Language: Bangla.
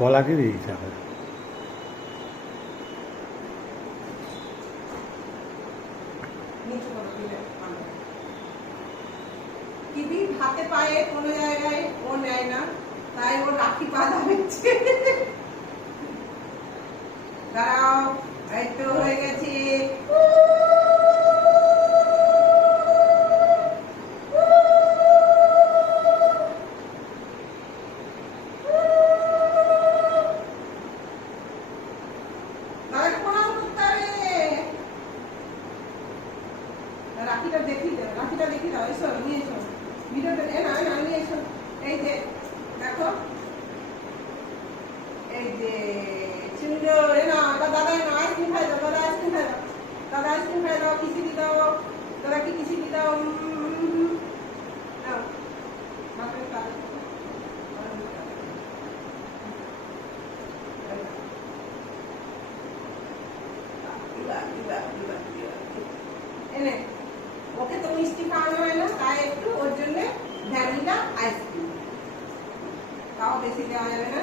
গলাকে দিয়ে দিতে হবে। হাতে পায়ে কোনো জায়গায় ও নেয় না, তাই ও রাখি বাঁধা হচ্ছে। দাঁড়াও, এই তো হয়ে গেছে। রাখিটা দেখি দাও, রাখিটা দেখি দাও। এসো নিয়ে এসো, ভিডিওটা নিয়ে এসো। এই যে দেখো, এই যে সুন্দর। দাদা আইসক্রিম খাই দাও, দাদা আইসক্রিম খাই দাও, দাদা আইসক্রিম খাই দাও। খিচুড়ি দাও, দাদা কি খিচুড়ি দাও। এনে ওকে তো মিষ্টি খাওয়ানো হয় না, তাই একটু ওর জন্য ভ্যানিলা আইসক্রিম, তাও বেশি দেওয়া যাবে না।